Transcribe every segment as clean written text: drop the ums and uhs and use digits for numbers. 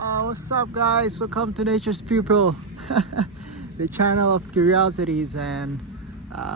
What's up, guys? Welcome to Nature's People, the channel of curiosities and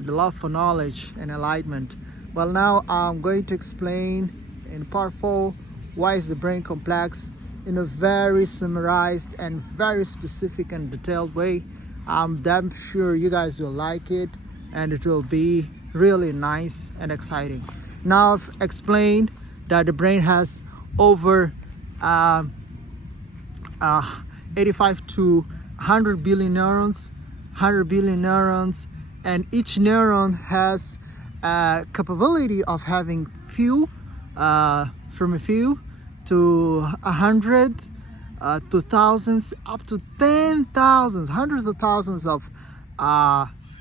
the love for knowledge and enlightenment. Well, now I'm going to explain in part 4 why is the brain complex in a very summarized and very specific and detailed way. I'm damn sure you guys will like it and it will be really nice and exciting. Now I've explained that the brain has over 85 to 100 billion neurons, and each neuron has a capability of having from a few to 100 to thousands, up to 10,000, hundreds of thousands of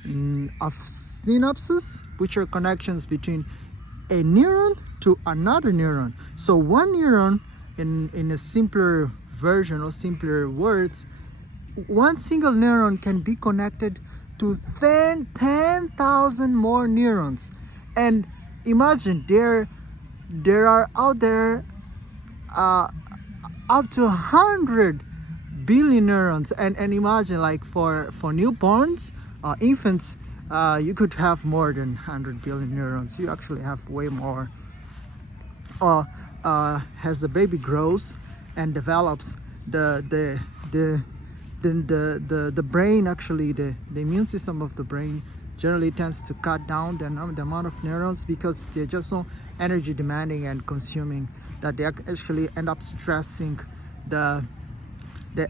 synapses, which are connections between a neuron to another neuron. So one neuron, in a simpler version or simpler words, one single neuron can be connected to 10,000 more neurons. And imagine there are out there up to 100 billion neurons, and imagine, like, for newborns, infants, you could have more than 100 billion neurons. You actually have way more. As the baby grows and develops, the brain, actually the immune system of the brain generally tends to cut down the amount of neurons, because they're just so energy demanding and consuming that they actually end up stressing the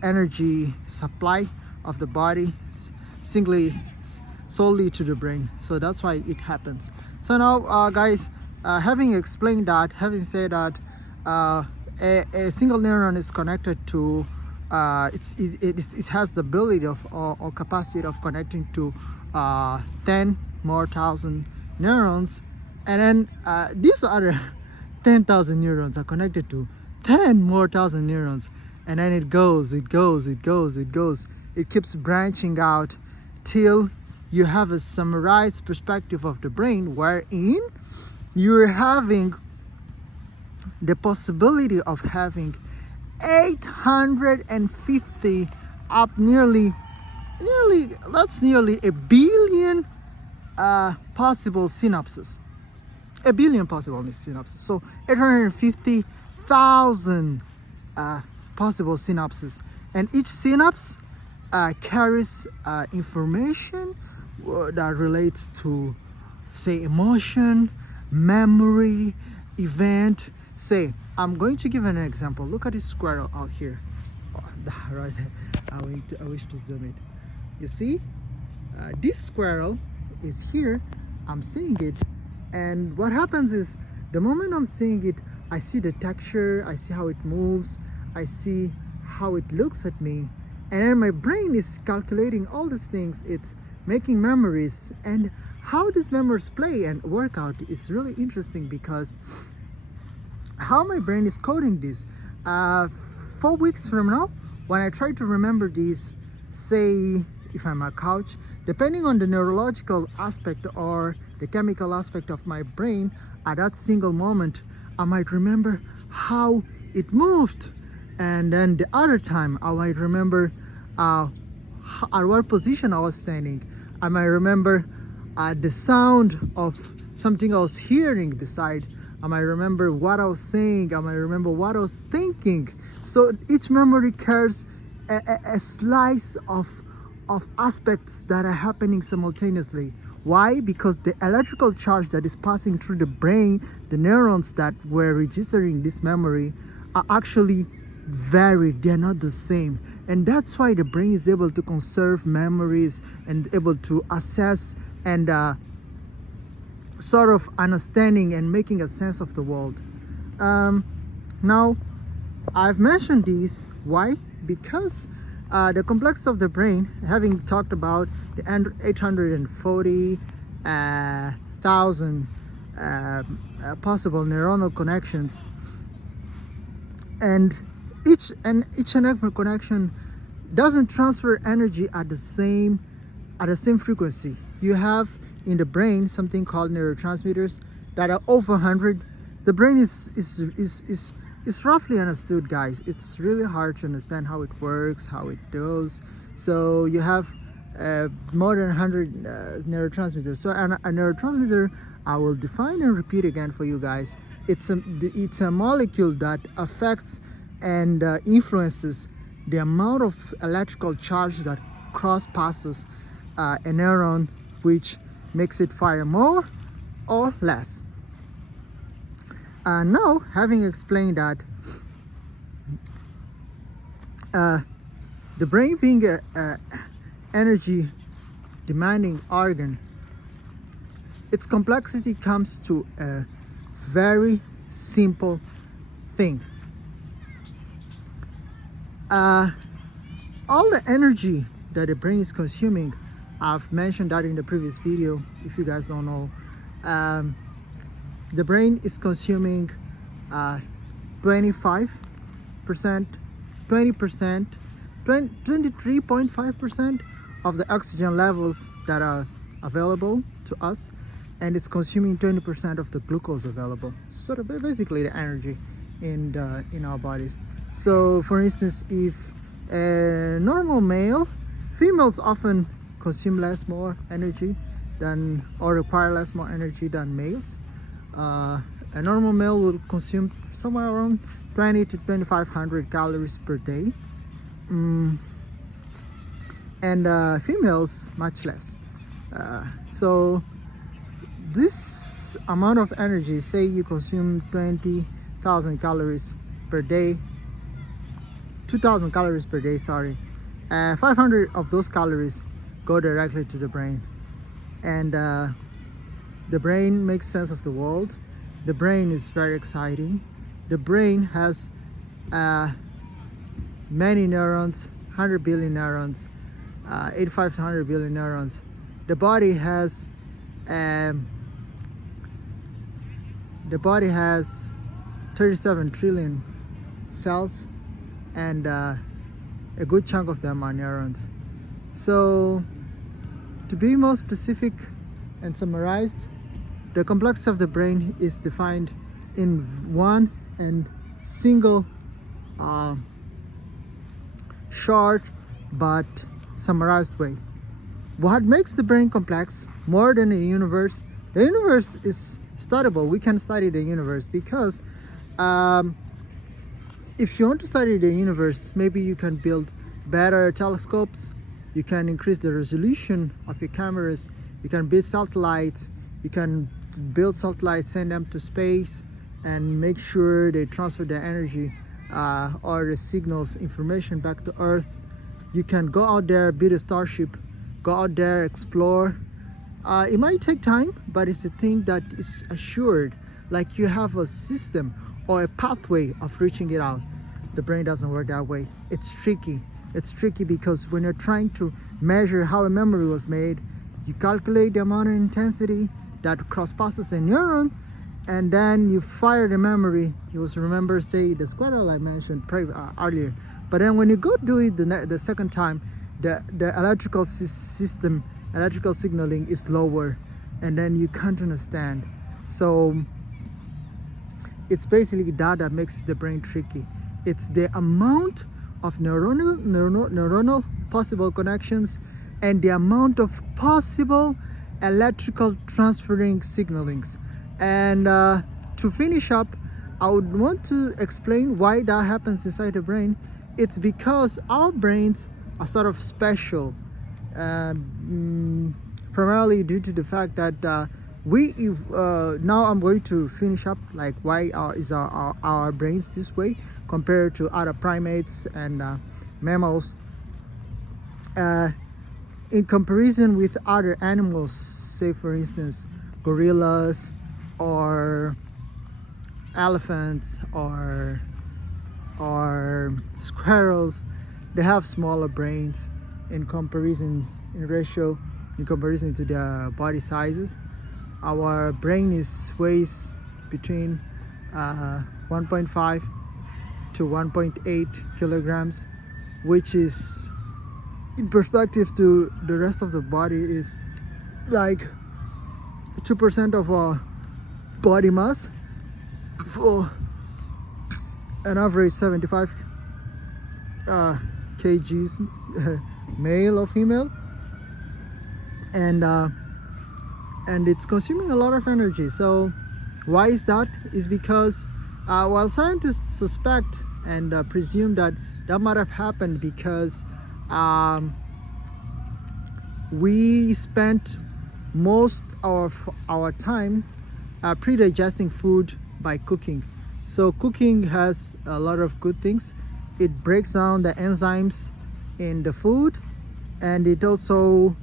energy supply of the body solely to the brain. So that's why it happens. So now, guys, having explained that, having said that, a single neuron is connected to it has the ability of or capacity of connecting to 10 more thousand neurons, and then these other 10,000 neurons are connected to 10 more thousand neurons, and then it keeps branching out till you have a summarized perspective of the brain, wherein you're having the possibility of having 850 up nearly a billion possible synapses. A billion possible synapses. So 850,000 possible synapses, and each synapse carries information that relates to, say, emotion, memory, event. Say, I'm going to give an example. Look at this squirrel out here. Right there. I wish to zoom it. You see, this squirrel is here. I'm seeing it, and what happens is, the moment I'm seeing it, I see the texture, I see how it moves, I see how it looks at me, and then my brain is calculating all these things. It's making memories, and how these memories play and work out is really interesting, because how my brain is coding this. 4 weeks from now, when I try to remember these, say if I'm a couch, depending on the neurological aspect or the chemical aspect of my brain, at that single moment I might remember how it moved, and then the other time I might remember at what position I was standing. I might remember the sound of something I was hearing beside. I might remember what I was saying. I might remember what I was thinking. So each memory carries a slice of aspects that are happening simultaneously. Why? Because the electrical charge that is passing through the brain, the neurons that were registering this memory, are actually varied. They're not the same. And that's why the brain is able to conserve memories and able to assess and sort of understanding and making a sense of the world. Now, I've mentioned these. Why? Because the complex of the brain, having talked about the 840,000 possible neuronal connections, and each and every connection doesn't transfer energy at the same frequency. You have in the brain something called neurotransmitters that are over 100. The brain is it's roughly understood, guys. It's really hard to understand how it works, how it goes. So you have more than 100 neurotransmitters. So a neurotransmitter, I will define and repeat again for you guys. It's a molecule that affects and influences the amount of electrical charge that cross passes a neuron, which makes it fire more or less. Now, having explained that, the brain being a energy demanding organ, its complexity comes to a very simple thing. All the energy that the brain is consuming, I've mentioned that in the previous video. If you guys don't know, the brain is consuming 25%, 20%, 23.5% of the oxygen levels that are available to us, and it's consuming 20% of the glucose available. So basically the energy in our bodies. So for instance, if a normal male, females often consume more energy than, or require more energy than males. A normal male will consume somewhere around 20 to 2500 calories per day, and females much less. So this amount of energy, say you consume 20,000 calories per day, 2,000 calories per day, sorry, 500 of those calories go directly to the brain, and the brain makes sense of the world. The brain is very exciting. The brain has many neurons, 100 billion neurons, 85 to 100 billion neurons. The body has 37 trillion cells, and a good chunk of them are neurons. So to be more specific and summarized, the complexity of the brain is defined in one and single short but summarized way. What makes the brain complex more than the universe? The universe is studiable. We can study the universe because if you want to study the universe, maybe you can build better telescopes, you can increase the resolution of your cameras, you can build satellites, you can build satellites, send them to space, and make sure they transfer the energy or the signals information back to Earth. You can go out there, build a starship, go out there, explore. It might take time, but it's a thing that is assured, like you have a system or a pathway of reaching it out. The brain doesn't work that way. It's tricky. It's tricky because when you're trying to measure how a memory was made, you calculate the amount of intensity that cross passes a neuron, and then you fire the memory. You will remember, say, the squirrel I mentioned earlier. But then when you go do it the second time, the electrical system, electrical signaling is lower, and then you can't understand. So it's basically that makes the brain tricky. It's the amount of neuronal possible connections and the amount of possible electrical transferring signalings. And to finish up, I would want to explain why that happens inside the brain. It's because our brains are sort of special, primarily due to the fact that now I'm going to finish up like why our brains this way compared to other primates and mammals. In comparison with other animals, say for instance gorillas or elephants or squirrels, they have smaller brains in comparison to their body sizes. Our brain weighs between 1.5 to 1.8 kilograms, which is, in perspective to the rest of the body, is like 2% of our body mass. an average 75 kgs male or female, and it's consuming a lot of energy. So why is that? Is because while scientists suspect and presume that that might have happened because we spent most of our time pre-digesting food by cooking. So cooking has a lot of good things. It breaks down the enzymes in the food, and it also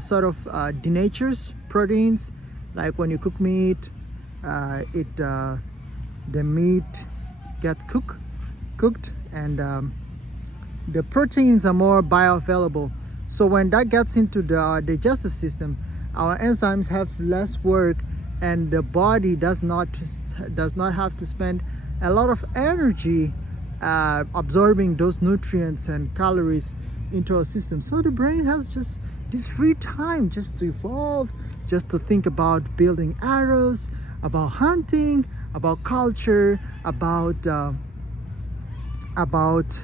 sort of denatures proteins. Like when you cook meat, the meat gets cooked, and the proteins are more bioavailable. So when that gets into the digestive system, our enzymes have less work, and the body does not have to spend a lot of energy absorbing those nutrients and calories into our system. So the brain has just this free time just to evolve, just to think about building arrows, about hunting, about culture, about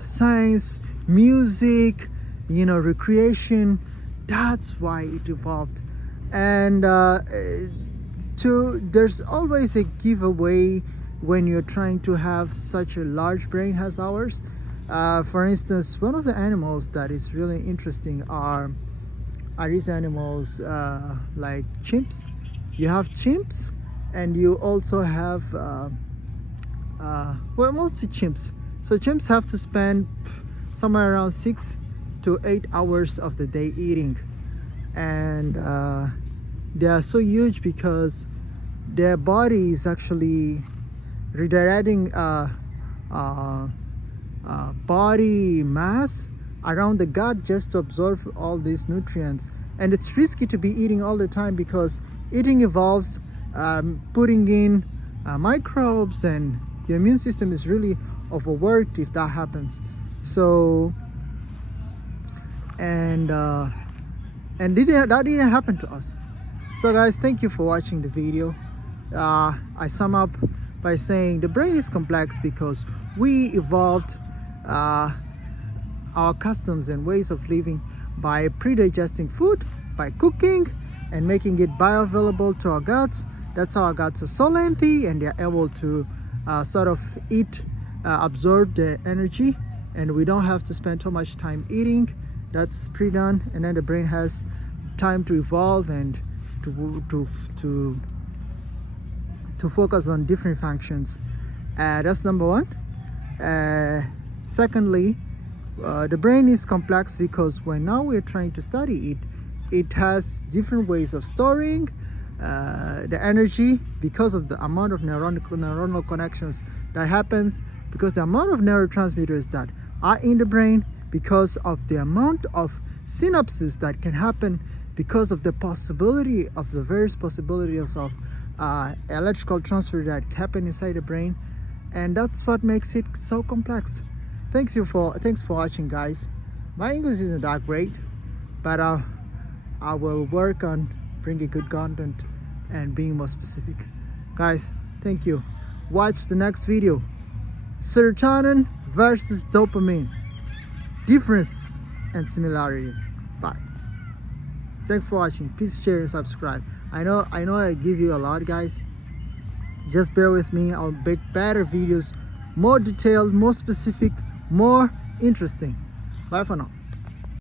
science, music, you know, recreation. That's why it evolved. And there's always a giveaway when you're trying to have such a large brain as ours. For instance, one of the animals that is really interesting are these animals like chimps. You have chimps, and you also have well, mostly chimps. So chimps have to spend somewhere around 6 to 8 hours of the day eating, and they are so huge because their body is actually redirecting body mass around the gut just to absorb all these nutrients. And it's risky to be eating all the time because eating involves putting in microbes, and the immune system is really overworked if that happens. So that didn't happen to us. So guys, thank you for watching the video. I sum up by saying the brain is complex because we evolved our customs and ways of living by pre-digesting food, by cooking and making it bioavailable to our guts. That's how our guts are so lengthy, and they're able to sort of absorb the energy, and we don't have to spend so much time eating. That's pre-done, and then the brain has time to evolve and to focus on different functions. That's number one. Secondly, the brain is complex because when now we're trying to study it, it has different ways of storing the energy because of the amount of neuronal connections that happens, because the amount of neurotransmitters that are in the brain, because of the amount of synapses that can happen, because of the possibility of the various possibilities of electrical transfer that happen inside the brain. And that's what makes it so complex. Thanks for watching, guys. My English isn't that great, but I will work on bringing good content and being more specific. Guys, thank you. Watch the next video. Serotonin versus dopamine. Difference and similarities. Bye. Thanks for watching. Please share and subscribe. I know I give you a lot, guys. Just bear with me. I'll make better videos, more detailed, more specific, more interesting. Bye for now.